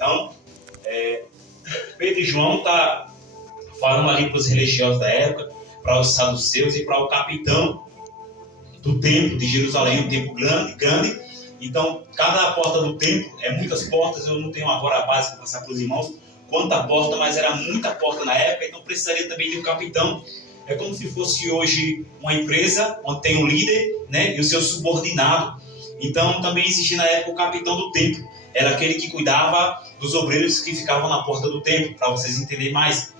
Então, Pedro e João estão falando ali para os religiosos da época, para os saduceus e para o capitão do templo de Jerusalém, um templo grande. Então, cada porta do templo, muitas portas, eu não tenho agora a base para passar para os irmãos, quanta porta, mas era muita porta na época, então precisaria também de um capitão. É como se fosse hoje uma empresa, onde tem um líder, né, e o seu subordinado. Então, também existia na época o capitão do templo. Era aquele que cuidava dos obreiros que ficavam na porta do templo, para vocês entenderem mais.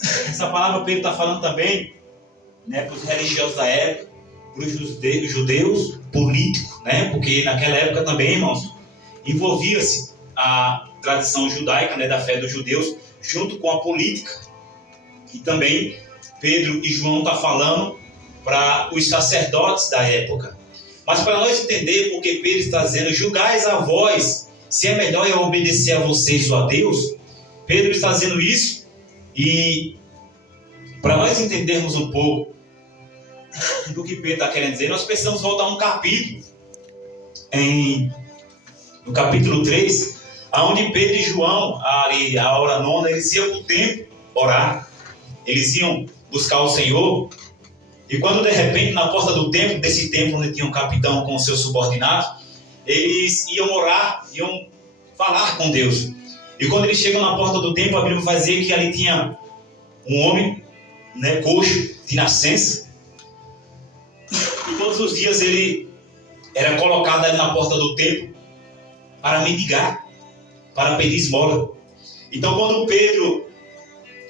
Essa palavra Pedro está falando também, né, para os religiosos da época, para os judeus políticos, né, porque naquela época também, irmãos, envolvia-se a tradição judaica, né, da fé dos judeus, junto com a política. E também Pedro e João estão falando para os sacerdotes da época. Mas para nós entender porque Pedro está dizendo, julgais a vós, se é melhor eu obedecer a vocês ou a Deus, Pedro está dizendo isso, e para nós entendermos um pouco do que Pedro está querendo dizer, nós precisamos voltar um capítulo, no capítulo 3, onde Pedro e João, ali, a hora nona, eles iam para o templo orar, eles iam buscar o Senhor. E quando de repente na porta do templo, desse templo onde tinha um capitão com os seus subordinados, eles iam orar, iam falar com Deus. E quando eles chegam na porta do templo, a Bíblia vai dizer que ali tinha um homem, né, coxo, de nascença. E todos os dias ele era colocado ali na porta do templo para mendigar, para pedir esmola. Então quando Pedro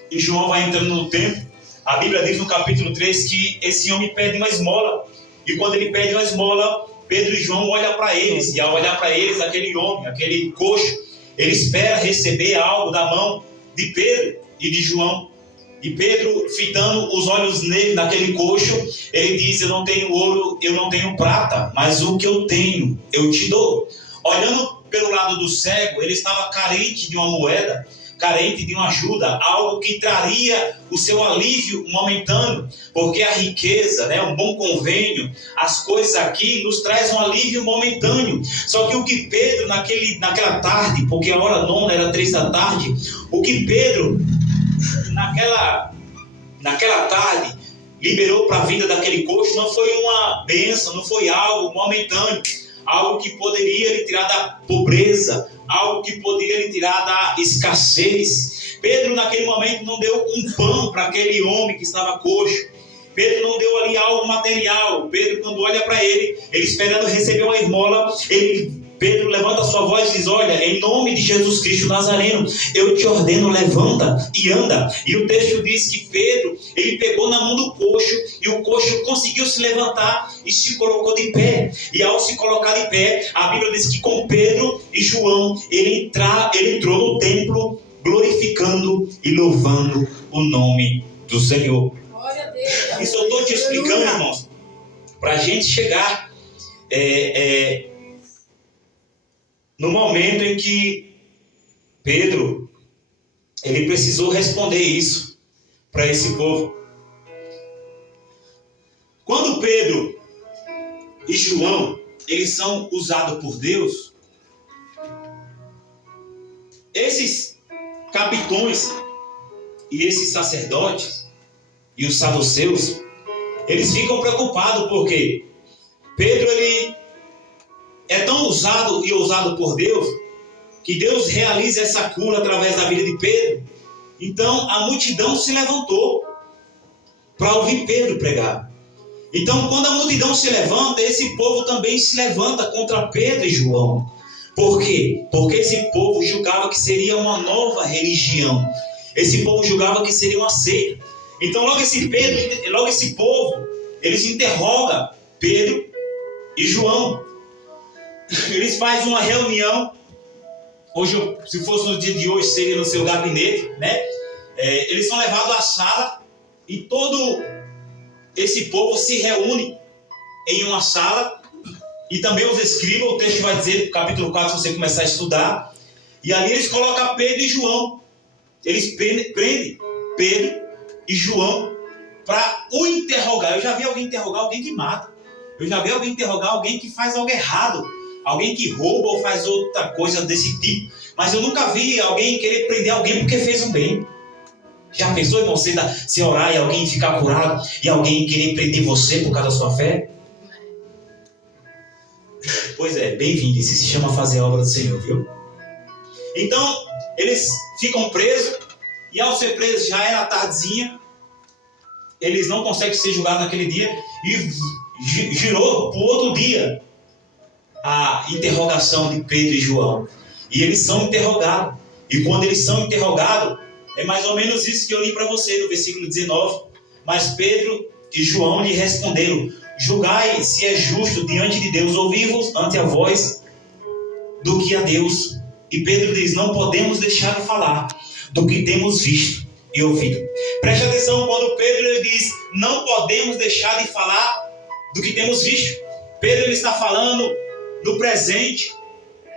e João vão entrando no templo, a Bíblia diz no capítulo 3 que esse homem pede uma esmola. E quando ele pede uma esmola, Pedro e João olham para eles. E ao olhar para eles, aquele homem, aquele coxo, ele espera receber algo da mão de Pedro e de João. E Pedro, fitando os olhos nele, naquele coxo, ele diz, eu não tenho ouro, eu não tenho prata, mas o que eu tenho, eu te dou. Olhando pelo lado do cego, ele estava carente de uma moeda, carente de uma ajuda, algo que traria o seu alívio momentâneo, porque a riqueza, né, um bom convênio, as coisas aqui nos traz um alívio momentâneo. Só que o que Pedro, naquela tarde, porque a hora nona era 3 da tarde, o que Pedro, naquela tarde, liberou para a vida daquele coxo, não foi uma bênção, não foi algo momentâneo, algo que poderia lhe tirar da pobreza, algo que poderia lhe tirar da escassez. Pedro naquele momento não deu um pão para aquele homem que estava coxo. Pedro não deu ali algo material. Pedro, quando olha para ele esperando receber uma esmola, Pedro levanta a sua voz e diz, olha, em nome de Jesus Cristo Nazareno, eu te ordeno, levanta e anda. E o texto diz que Pedro, ele pegou na mão do coxo, e o coxo conseguiu se levantar e se colocou de pé. E ao se colocar de pé, a Bíblia diz que com Pedro e João, ele entrou no templo, glorificando e louvando o nome do Senhor. Glória a Deus. Isso eu estou te explicando, irmãos, para a gente chegar no momento em que Pedro, ele precisou responder isso para esse povo. Quando Pedro e João, eles são usados por Deus, esses capitões e esses sacerdotes e os saduceus, eles ficam preocupados porque Pedro, ele é tão usado e ousado por Deus, que Deus realiza essa cura através da vida de Pedro. Então a multidão se levantou para ouvir Pedro pregar. Então quando a multidão se levanta, esse povo também se levanta contra Pedro e João. Por quê? Porque esse povo julgava que seria uma nova religião. Esse povo julgava que seria uma seita. Então logo esse povo, eles interrogam Pedro e João. Eles fazem uma reunião. Hoje, se fosse no dia de hoje, seria no seu gabinete, né? Eles são levados à sala e todo esse povo se reúne em uma sala. E também os escribas, o texto vai dizer, no capítulo 4, se você começar a estudar. E ali eles colocam Pedro e João. Eles prendem Pedro e João para o interrogar. Eu já vi alguém interrogar alguém que mata. Eu já vi alguém interrogar alguém que faz algo errado. Alguém que rouba ou faz outra coisa desse tipo. Mas eu nunca vi alguém querer prender alguém porque fez um bem. Já pensou em você orar e alguém ficar curado e alguém querer prender você por causa da sua fé? Pois é, bem-vindo. Isso se chama fazer a obra do Senhor, viu? Então, eles ficam presos e ao ser presos já era tardezinha. Eles não conseguem ser julgados naquele dia e girou para o outro dia a interrogação de Pedro e João. E eles são interrogados. E quando eles são interrogados, é mais ou menos isso que eu li para você no versículo 19. Mas Pedro e João lhe responderam: julgai se é justo diante de Deus ouvir-vos ante a voz do que a Deus. E Pedro diz: não podemos deixar de falar do que temos visto e ouvido. Preste atenção quando Pedro ele diz: não podemos deixar de falar do que temos visto. Pedro ele está falando no presente.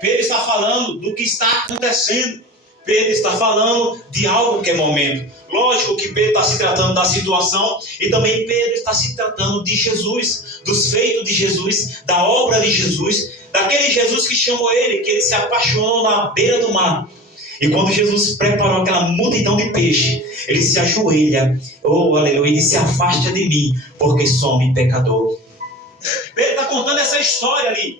Pedro está falando do que está acontecendo. Pedro está falando de algo que é momento. Lógico que Pedro está se tratando da situação e também Pedro está se tratando de Jesus, dos feitos de Jesus, da obra de Jesus, daquele Jesus que chamou ele, que ele se apaixonou na beira do mar. E quando Jesus preparou aquela multidão de peixe, ele se ajoelha, oh aleluia, ele se afasta de mim, porque sou homem pecador. Pedro está contando essa história ali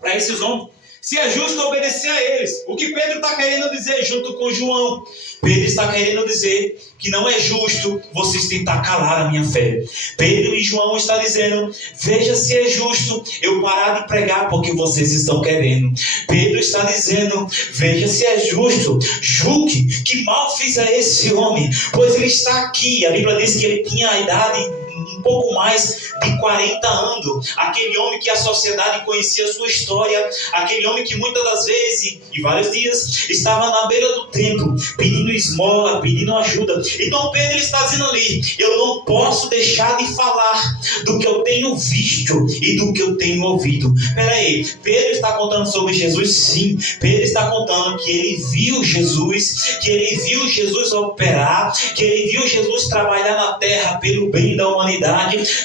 para esses homens. Se é justo obedecer a eles. O que Pedro está querendo dizer junto com João? Pedro está querendo dizer que não é justo vocês tentar calar a minha fé. Pedro e João estão dizendo: veja se é justo eu parar de pregar porque vocês estão querendo. Pedro está dizendo: veja se é justo, julgue, que mal fiz a esse homem, pois ele está aqui. A Bíblia diz que ele tinha a idade um pouco mais de 40 anos. Aquele homem que a sociedade conhecia a sua história. Aquele homem que muitas das vezes, e vários dias, estava na beira do templo, pedindo esmola, pedindo ajuda. Então Pedro está dizendo ali: eu não posso deixar de falar do que eu tenho visto e do que eu tenho ouvido. Peraí, Pedro está contando sobre Jesus? Sim. Pedro está contando que ele viu Jesus, que ele viu Jesus operar, que ele viu Jesus trabalhar na terra pelo bem da humanidade.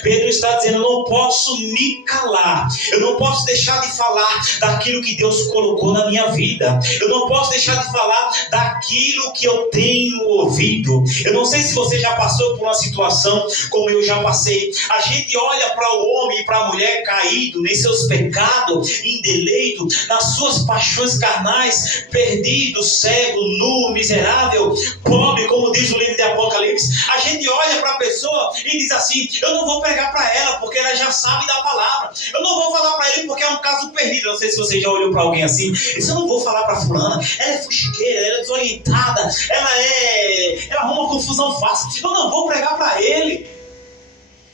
Pedro está dizendo: eu não posso me calar, eu não posso deixar de falar daquilo que Deus colocou na minha vida, eu não posso deixar de falar daquilo que eu tenho ouvido. Eu não sei se você já passou por uma situação como eu já passei. A gente olha para o homem e para a mulher caído em seus pecados, indeleito, nas suas paixões carnais, perdido, cego, nu, miserável, pobre, como diz o livro de Apocalipse. A gente olha para a pessoa e diz assim: eu não vou pregar para ela porque ela já sabe da palavra, eu não vou falar para ele porque é um caso perdido. Eu não sei se você já olhou para alguém assim. Eu não vou falar para fulana, ela é fuxiqueira, ela é desorientada, ela arruma confusão fácil, eu não vou pregar para ele,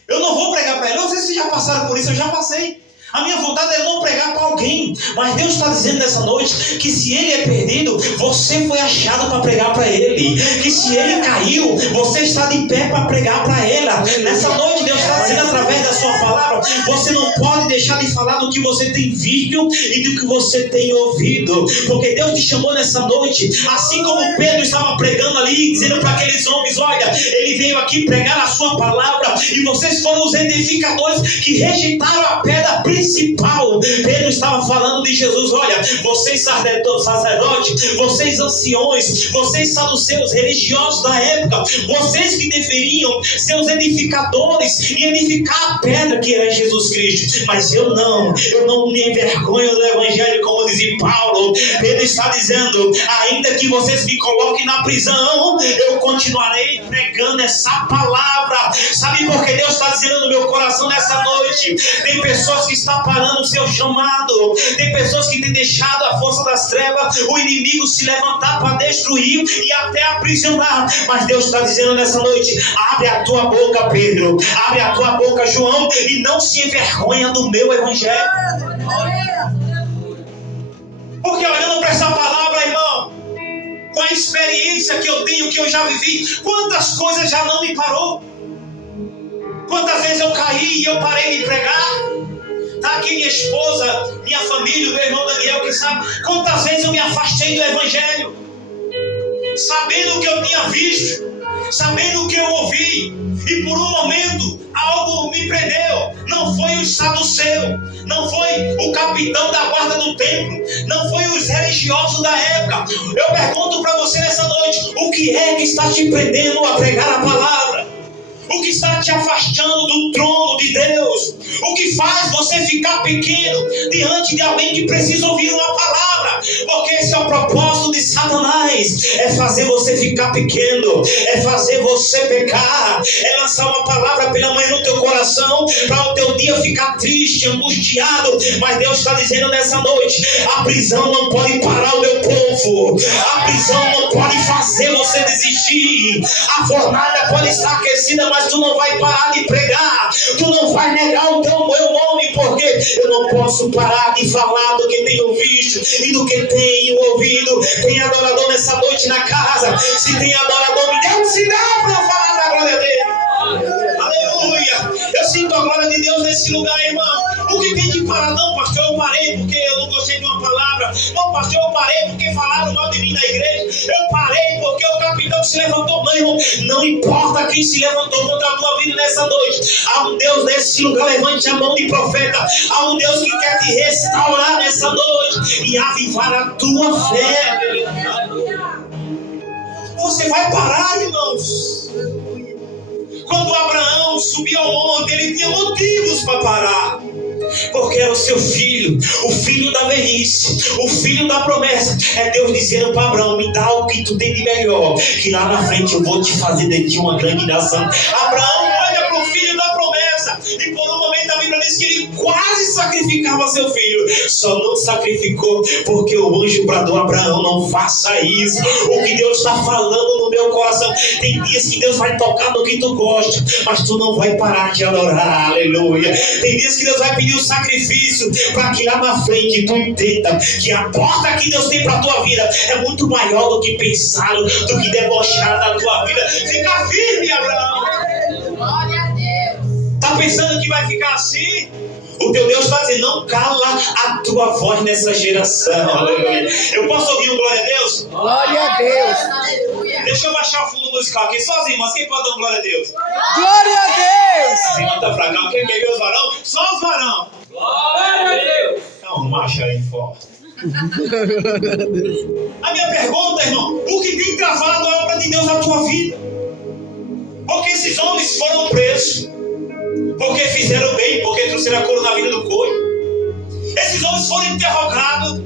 eu não vou pregar para ele. Eu não sei se vocês já passaram por isso, eu já passei. A minha vontade é não pregar para alguém, mas Deus está dizendo nessa noite que se ele é perdido, você foi achado para pregar para ele. Que se ele caiu, você está de pé para pregar para ela. Nessa noite Deus está dizendo através da sua palavra: você não pode deixar de falar do que você tem visto e do que você tem ouvido, porque Deus te chamou nessa noite, assim como Pedro estava pregando ali, dizendo para aqueles homens: olha, ele veio aqui pregar a sua palavra e vocês foram os edificadores que rejeitaram a pedra principal. Pedro estava falando de Jesus: olha, vocês sacerdotes, vocês anciões, vocês saduceus, religiosos da época, vocês que deveriam ser os edificadores e edificar a pedra que era Jesus Cristo. Mas eu não me envergonho do evangelho, como diz Paulo. Pedro está dizendo: ainda que vocês me coloquem na prisão, eu continuarei pregando essa palavra. Sabe por que Deus está dizendo no meu coração nessa noite? Tem pessoas que estão parando o seu chamado, tem pessoas que têm deixado a força das trevas, o inimigo se levantar para destruir e até aprisionar. Mas Deus está dizendo nessa noite: abre a tua boca, Pedro, abre a tua boca, João, e não se envergonha do meu evangelho. Porque olhando para essa palavra, irmão, com a experiência que eu tenho, que eu já vivi, quantas coisas já não me parou, quantas vezes eu caí e eu parei de pregar. Está aqui minha esposa, minha família, meu irmão Daniel, que sabe quantas vezes eu me afastei do evangelho, sabendo o que eu tinha visto, sabendo o que eu ouvi, e por um momento algo me prendeu. Não foi o saduceu, não foi o capitão da guarda do templo, não foi os religiosos da época. Eu pergunto para você nessa noite: o que é que está te prendendo a pregar a palavra? O que está te afastando do trono de Deus? O que faz você ficar pequeno diante de alguém que precisa ouvir uma palavra? Porque esse é o propósito de Satanás: é fazer você ficar pequeno, é fazer você pecar, é lançar uma palavra pela manhã no teu coração, para o teu dia ficar triste, angustiado. Mas Deus está dizendo nessa noite: a prisão não pode parar o meu povo, a prisão não pode fazer você desistir, a fornalha pode estar aquecida, mas tu não vai parar de pregar, tu não vai negar o meu nome, porque eu não posso parar de falar do que tenho visto e do que tenho ouvido. Tem adorador nessa noite na casa? Se tem adorador, me dê um sinal para eu falar da glória dele. Aleluia! Eu sinto a glória de Deus nesse lugar, irmão. O que tem de parar? Não, pastor, eu parei porque eu não gostei de uma palavra. Não, pastor, eu parei porque falaram mal de mim na igreja. Eu parei porque o capitão se levantou. Não, irmão, não importa quem se levantou contra a tua vida nessa noite. Há um Deus nesse lugar, levante a mão de profeta. Há um Deus que quer te restaurar nessa noite e avivar a tua fé. Você vai parar, irmãos. Quando Abraão subiu ao monte, ele tinha motivos para parar. Porque era o seu filho, o filho da velhice, o filho da promessa. É Deus dizendo para Abraão: me dá o que tu tem de melhor, que lá na frente eu vou te fazer de ti uma grande nação. Abraão olha para o filho da promessa, e por um momento a Bíblia diz que ele quase sacrificava seu filho. Só não sacrificou porque o anjo bradou: Abraão, não faça isso. O que Deus está falando no meu coração, tem dias que Deus vai tocar no que tu gosta, mas tu não vai parar de adorar. Aleluia. Tem dias que Deus vai pedir o sacrifício para que lá na frente tu entenda que a porta que Deus tem para a tua vida é muito maior do que pensaram, do que debocharam da tua vida. Fica firme, Abraão. Glória a Deus. Está pensando que vai ficar assim? O teu Deus está dizendo: não cala a tua voz nessa geração. Aleluia. Eu posso ouvir um glória a Deus? Glória a Deus. Aleluia. Deixa eu baixar o fundo musical aqui, só as irmãs. Quem pode dar um glória a Deus? Glória a Deus. As irmãs estão pra cá. Quem quer ver os varão? Só os varão. Glória a Deus. É um macho aí forte. A minha pergunta, irmão: o que tem travado a obra de Deus na tua vida? Porque esses homens foram presos, porque fizeram bem, porque trouxeram a cor na vida do coelho. Esses homens foram interrogados,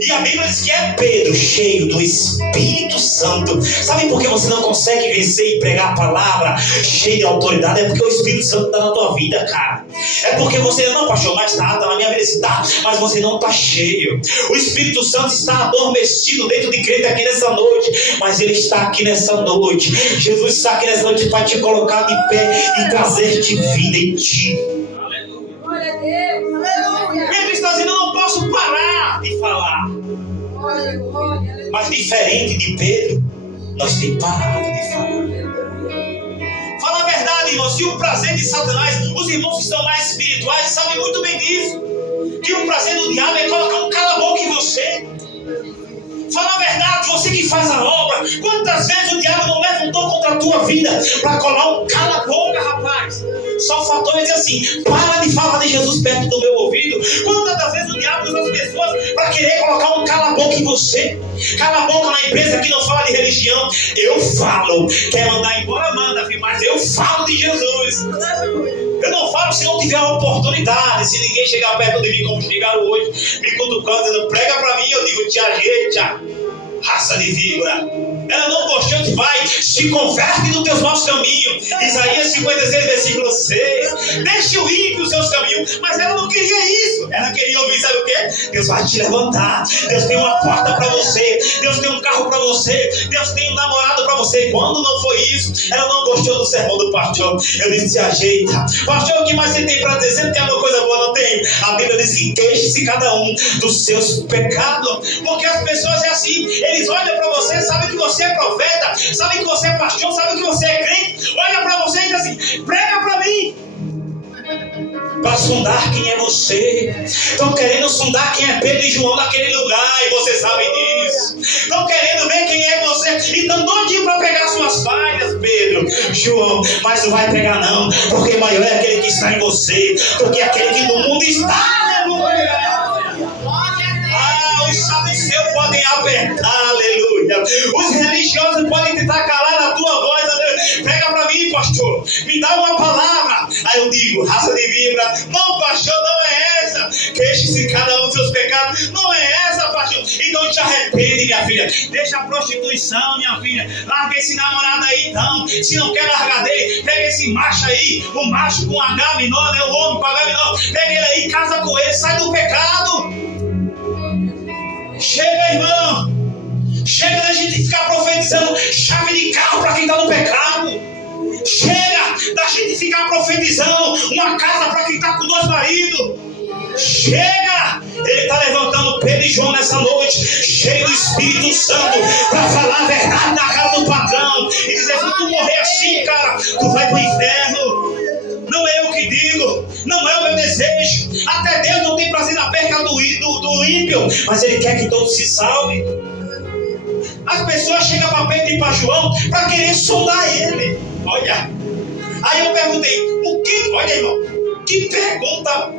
e a Bíblia diz que é Pedro, cheio do Espírito Santo. Sabe por que você não consegue vencer e pregar a palavra cheio de autoridade? É porque o Espírito Santo está na tua vida, cara. É porque você não, pastor, mas está na minha vida, está, mas você não está cheio. O Espírito Santo está adormecido dentro de crente aqui nessa noite, mas ele está aqui nessa noite. Jesus está aqui nessa noite para te colocar de pé e trazer-te vida em ti. Glória a Deus. Aleluia. Pedro está dizendo: eu não posso parar de falar. Glória, glória. Mas diferente de Pedro, nós temos parado de falar. Fala a verdade, irmão. Se o prazer de Satanás, os irmãos que são mais espirituais sabem muito bem disso, que o prazer do diabo é colocar um cala-boca em você. Fala a verdade, você que faz a obra. Quantas vezes o diabo não levantou contra a tua vida para colar um cala-boca, rapaz? Só faltou ele dizer assim: para de falar de Jesus perto do meu ouvido. Quantas das vezes o diabo usa as pessoas para querer colocar um cala-boca em você? Cala-boca na empresa que não fala de religião. Eu falo. Quer mandar embora? Manda, filho, mas eu falo de Jesus. Eu não falo se não tiver a oportunidade. Se ninguém chegar perto de mim como chegaram hoje, me cutucando, dizendo: prega para mim, eu digo: te ajeita, raça de víbora. Ela não gostou, vai, se converte nos teus maus caminhos. Isaías 56, versículo 6. Deixe o ímpio os seus caminhos. Mas ela não queria isso. Ela queria ouvir, sabe o quê? Deus vai te levantar. Deus tem uma porta para você. Deus tem um carro para você. Deus tem um namorado para você. E quando não foi isso, ela não gostou do sermão do pastor. Eu disse: se ajeita. Pastor, o que mais você tem para dizer? Você não tem alguma coisa boa? Não tem. A Bíblia diz que queixe-se cada um dos seus pecados. Porque as pessoas é assim. Eles olham para você, sabem que você é profeta, sabem que você é pastor, sabem que você é crente, olha para você e diz assim: prega para mim, para sondar quem é você. Estão querendo sondar quem é Pedro e João naquele lugar, e você sabe disso. Estão querendo ver quem é você, e estão doidinhos para pegar suas falhas. João, mas não vai pegar não, porque maior é aquele que está em você do que aquele que no mundo está. Aleluia. Os saduceus podem apertar, aleluia. Os religiosos podem tentar calar a tua voz, aleluia. Prega para mim, pastor, me dá uma palavra. Aí eu digo, raça de vibra, não, pastor, não é essa. Queixe-se cada um dos seus pecados, não é essa, pastor. Então te arrepende, minha filha. Deixa a prostituição, minha filha. Larga esse namorado aí, então. Se não quer largar dele, pega esse macho aí, o macho com H menor, né? O homem com H menor. Pega ele aí, casa com ele, sai do pecado. Chega, irmão. Chega da gente ficar profetizando chave de carro para quem está no pecado. Chega da gente ficar profetizando uma casa para quem está com 2 maridos. Chega. Ele está levantando Pedro e João nessa noite, cheio do Espírito Santo, para falar a verdade na cara do patrão e dizer: se tu morrer assim, cara, tu vai para o inferno. Não é eu que digo, não é o meu desejo. Até Deus não tem prazer na perca do ímpio, mas Ele quer que todos se salvem. As pessoas chegam para Pedro e para João para querer sondar ele. Olha, aí eu perguntei, o que? Olha, irmão, que pergunta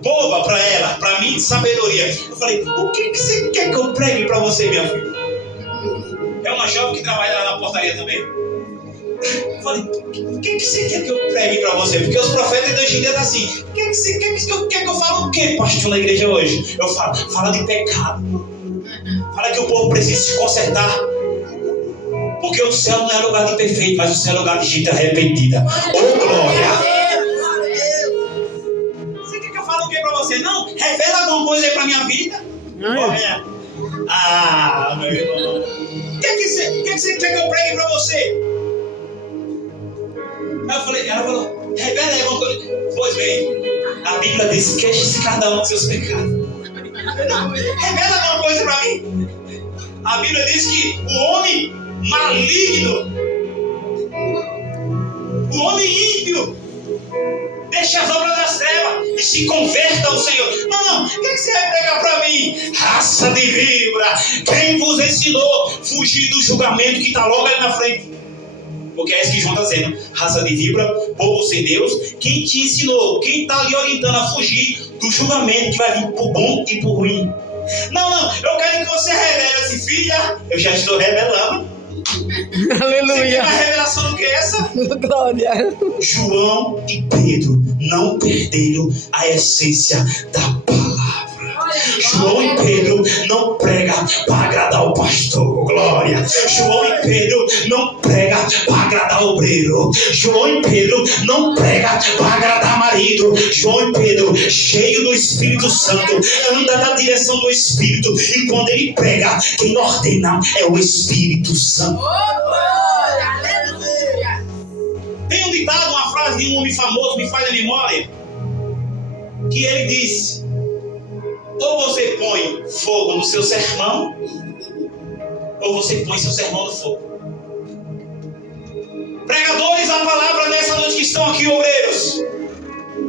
boba para ela, para mim de sabedoria. Eu falei, o que você quer que eu pregue para você, minha filha? É uma jovem que trabalha lá na portaria também. Eu falei, o que você quer que eu pregue para você? Porque os profetas de hoje em dia estão assim, o que você quer que eu fale o quê, pastor, na igreja hoje? Eu falo, fala de pecado. Fala que o povo precisa se consertar. Porque o céu não é lugar de perfeito, mas o céu é lugar de gente arrependida. Ô, glória! Você quer que eu fale o quê para você? Não, revela alguma coisa aí para minha vida. Olha. Ah, meu irmão. O que você quer que eu pregue para você? Ela falou, revela aí alguma coisa. Pois bem, a Bíblia diz, queixe-se cada um dos seus pecados. Revela alguma coisa para mim. A Bíblia diz que o homem maligno, o homem ímpio, deixa as obras das trevas e se converta ao Senhor. Não, o que você vai pregar para mim? Raça de vibra, quem vos ensinou a fugir do julgamento que está logo ali na frente? Porque é isso que João está dizendo. Raça de vibra, povo sem Deus. Quem te ensinou? Quem está lhe orientando a fugir do julgamento que vai vir por bom e por ruim? Não, eu quero que você revele assim, filha. Eu já estou revelando. Aleluia. Você tem uma revelação do que é essa? Glória. João e Pedro não perderam a essência da palavra. João e Pedro não pregam para agradar o pastor, glória. João e Pedro não pregam para agradar o obreiro. João e Pedro não pregam para agradar marido. João e Pedro, cheio do Espírito Santo, anda na direção do Espírito. E quando ele prega, quem ordena é o Espírito Santo. Tem um ditado, uma frase de um homem famoso, me faz a memória, que ele disse: ou você põe fogo no seu sermão, ou você põe seu sermão no fogo. Pregadores, a palavra nessa noite que estão aqui, obreiros,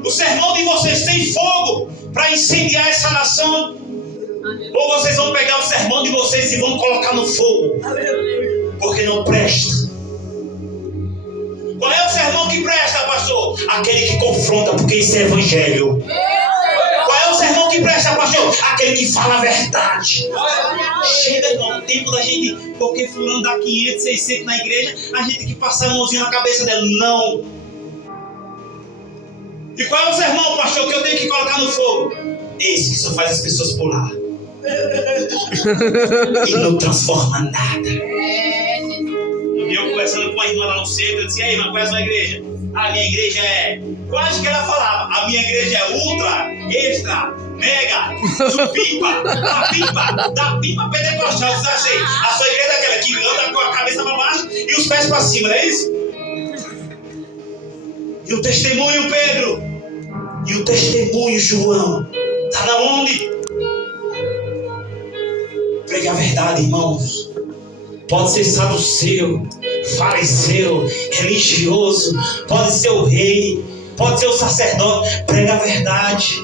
o sermão de vocês tem fogo para incendiar essa nação, ou vocês vão pegar o sermão de vocês e vão colocar no fogo, porque não presta. Qual é o sermão que presta, pastor? Aquele que confronta, porque isso é evangelho. Qual é o sermão que presta, pastor? Aquele que fala a verdade. Chega, irmão, no tempo da gente, porque fulano dá 500, 600 na igreja, a gente tem que passar a mãozinha na cabeça dela. Não. E qual é o sermão, pastor, que eu tenho que colocar no fogo? Esse que só faz as pessoas pular. E não transforma nada. Eu conversando com uma irmã lá no centro, eu disse: e aí, irmã, qual é a sua igreja? A minha igreja é... Quase que ela falava: a minha igreja é ultra, extra, mega, supipa, da pipa pentecostal. Você assim, a sua igreja é aquela que anda com a cabeça para baixo e os pés para cima, não é isso? E o testemunho, Pedro? E o testemunho, João? Está na onde? Pregue a verdade, irmãos. Pode ser saduceu, fariseu, religioso, pode ser o rei, pode ser o sacerdote. Prega a verdade.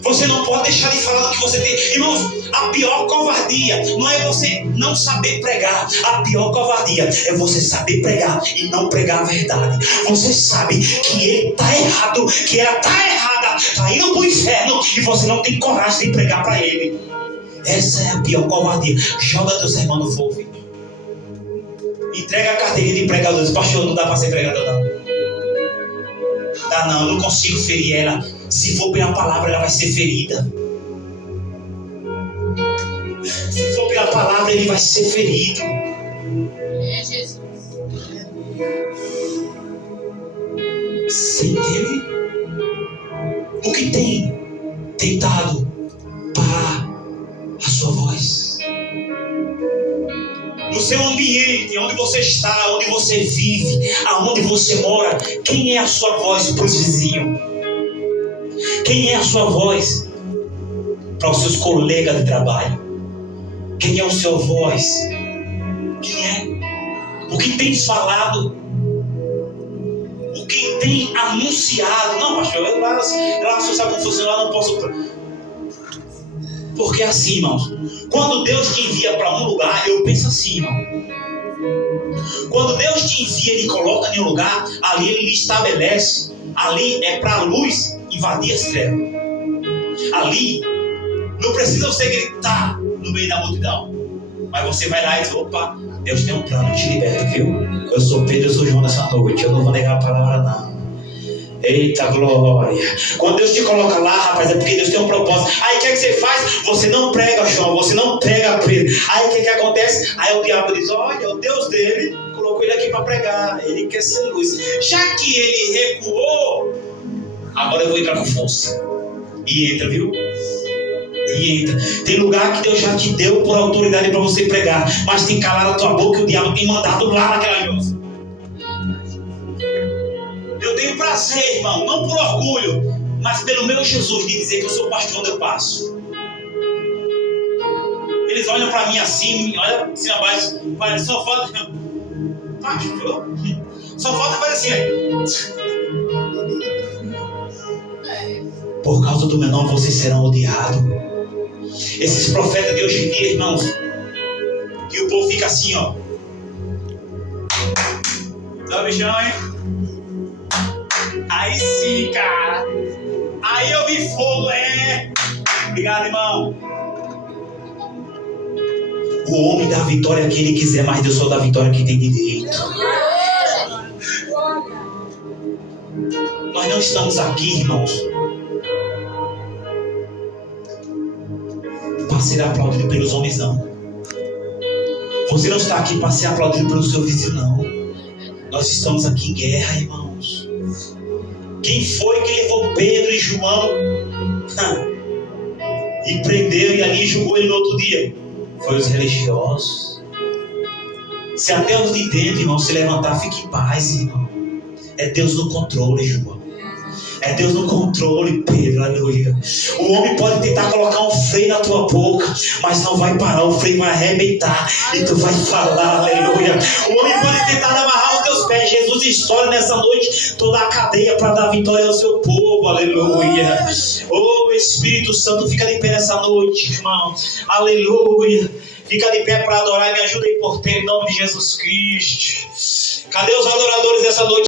Você não pode deixar de falar do que você tem. Irmãos, A pior covardia não é você não saber pregar. A pior covardia é você saber pregar e não pregar a verdade. Você sabe que ele está errado, que ela está errada, está indo para o inferno e você não tem coragem de pregar para ele. Essa é a pior covardia. Joga teu sermão no fogo. Entrega a carteirinha de pregador. Pastor, não dá para ser pregador não. Dá não, eu não consigo ferir ela. Se for pela palavra, ela vai ser ferida. Se for pela palavra, ele vai ser ferido. É Jesus. Você entende? O que tem tentado parar a sua voz? No seu ambiente, onde você está, onde você vive, aonde você mora, quem é a sua voz para os vizinhos? Quem é a sua voz para os seus colegas de trabalho? Quem é o seu voz? Quem é? O que tem falado? O que tem anunciado? Não, pastor, lá você sabe como funciona, lá não posso. Porque é assim, irmãos. Quando Deus te envia para um lugar, eu penso assim, irmão. Quando Deus te envia, Ele coloca em um lugar, ali Ele estabelece. Ali é para a luz invadir as trevas. Ali não precisa você gritar no meio da multidão, mas você vai lá e diz: opa, Deus tem um plano, te liberta, viu? Eu sou Pedro, eu sou João nessa noite, eu não vou negar a palavra não. Eita glória. Quando Deus te coloca lá, rapaz, é porque Deus tem um propósito. Aí o que você faz? Você não prega, João, você não prega, Pedro. Aí o que acontece? Aí o diabo diz: olha, o Deus dele colocou ele aqui para pregar, ele quer ser luz. Já que ele recuou, agora eu vou entrar com força. E entra, viu? E entra. Tem lugar que Deus já te deu por autoridade para você pregar, mas tem calado a tua boca e o diabo tem mandado lá naquela jossa. Eu tenho prazer, irmão, não por orgulho, mas pelo meu Jesus, de dizer que eu sou pastor onde eu passo. Eles olham para mim assim, olham assim abaixo, só falta. Pastor? Só falta fazer assim. Por causa do meu nome vocês serão odiados. Esses profetas de hoje em dia, irmãos, que o povo fica assim, ó. Dá bichão, hein? Aí sim, cara. Aí eu vi fogo, é. Obrigado, irmão. O homem dá a vitória a quem ele quiser, mas Deus só dá a vitória a quem tem direito. Nós não estamos aqui, irmãos, para ser aplaudido pelos homens, não. Você não está aqui para ser aplaudido pelo seu vizinho, não. Nós estamos aqui em guerra, irmãos. Quem foi que levou Pedro e João e prendeu e ali julgou ele no outro dia? Foi os religiosos. Se até os de dentro, irmão, se levantar, fique em paz, irmão. É Deus no controle, João. É Deus no controle, Pedro, aleluia. O homem pode tentar colocar um freio na tua boca, mas não vai parar, o freio vai arrebentar e tu vai falar, aleluia. O homem pode tentar amarrar os teus pés. Jesus estoura nessa noite toda a cadeia para dar vitória ao seu povo, aleluia. Oh, Espírito Santo, fica de pé nessa noite, irmão, aleluia. Fica de pé para adorar e me ajuda aí, porteiro, em nome de Jesus Cristo. Cadê os adoradores dessa noite?